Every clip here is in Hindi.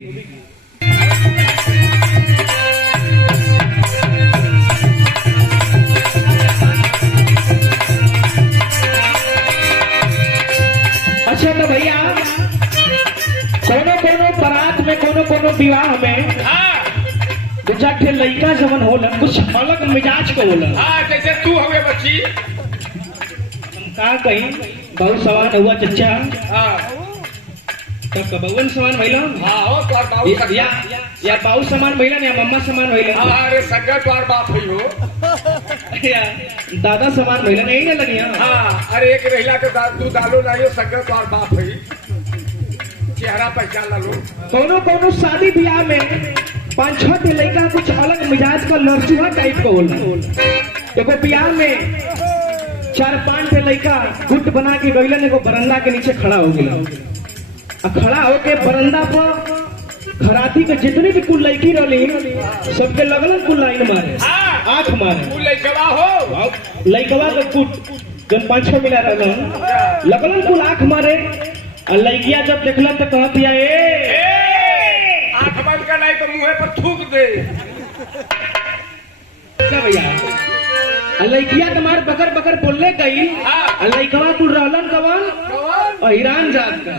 अच्छा तो भैया कोनो कोनो बारात में कोनो कोनो विवाह में दो चार ठे लड़का जवन होला कुछ अलग मिजाज को होला। जैसे तू हवे बच्ची का कहीं बहुत सवाल हुआ चचा। तब कबवन समान महिला हो तो बाबू या बाबू समान महिला या मम्मा समान महिला। अरे सगा तोर बाप है हो या दादा समान महिला नहीं ना लगी। अरे एक रहिला के तू डालो नहीं सगा तोर बाप है चेहरा पहचान ला लो। कोनो कोनो शादी ब्याह में पांच छह के लड़का कुछ अलग मिजाज का लड़चुआ टाइप का होला। देखो ब्याह में चार पांच के लड़का गुट बना के गइलन एगो बरंदा के नीचे खड़ा हो गया। खड़ा होके बरंदा पर घराती के जितनी भी कुल लड़की रही सबके लगलन कुल लाइन मारे आंख मारे। लड़कवा हो लड़कवा के कुट जब पांच छह मिला रहलन लगलन कुल आंख मारे। और लड़किया जब देखलन तो कह दिया आंख बंद कर नहीं तो मुंह पर थूक दे भैया। लड़किया तुम्हारे बकर बकर बोलने गई। लड़कवा कुल रहलन कवन और ईरान जात का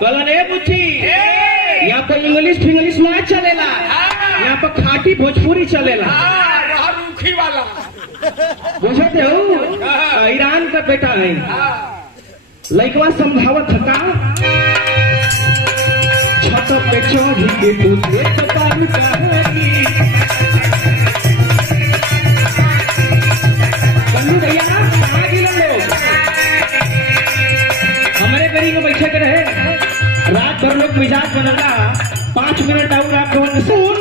कहलन ए बुच्ची यहाँ पर इंग्लिश फिंग्लिश ना चलेला यहाँ पर खाटी भोजपुरी चलेला। रूखी वाला बुझते हो ईरान का बेटा है। लड़कवा समझावत का छत पे चढ़ी के तू देख पारू कहानी। कन्नू भैया कहाँ गिरे लोग हमारे करीब में बैठे के रहे रात भर लोग मिजाज बनला 5 मिनट और आप सुन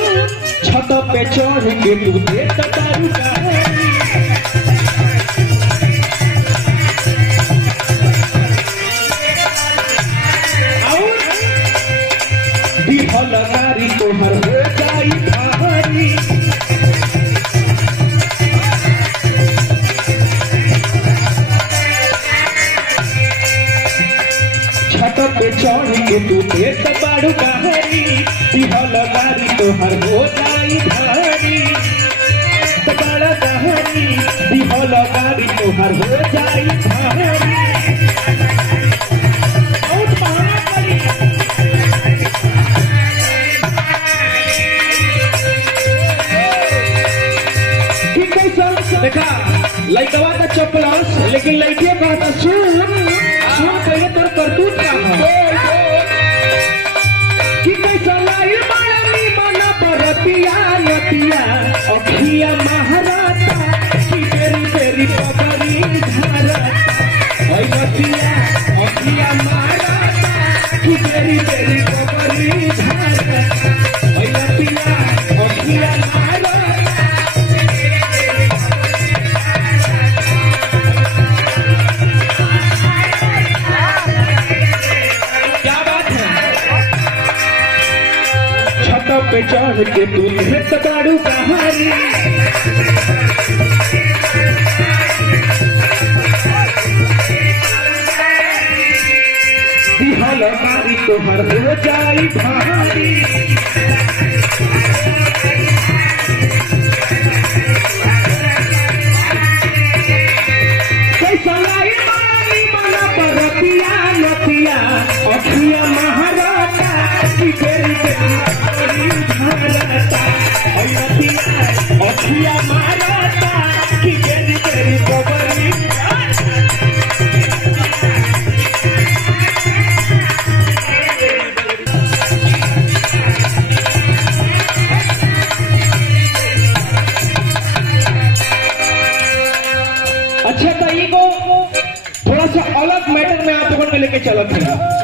छत पे चढ़ के तू देख पारू कहानी। लगारी तोहर हो जाई भारी छत पे चढ़ के तू देख बाड़ू कहानी। लगारी तोहर हो जाई भारी बड़ा कहानी लगारी तोहर हो जाई भारी। देखा लड़कवा का चपलास लेकिन लड़कियों का था सुन पहले तोर करतूत का कि कैसा लाई मारनी बना परतिया नतिया अखिया महाराता कि तेरी तेरी पकड़ी धारा ओए नतिया अखिया महाराता कि तेरी तेरी पकड़ी धारा ओए नतिया अखिया महाराता। पे चढ़ के तू नृत्य बाड़ू कहानी। मारी तोहर हो जाई भारी कैसा लाई मारी बना परतिया नतिया अखिया महाराता की तेरी अखिया मारता कि तेरी तेरी कबरी। अच्छा तो ये को थोड़ा सा अलग मैटर में आप लोगों को लेके चलते हैं।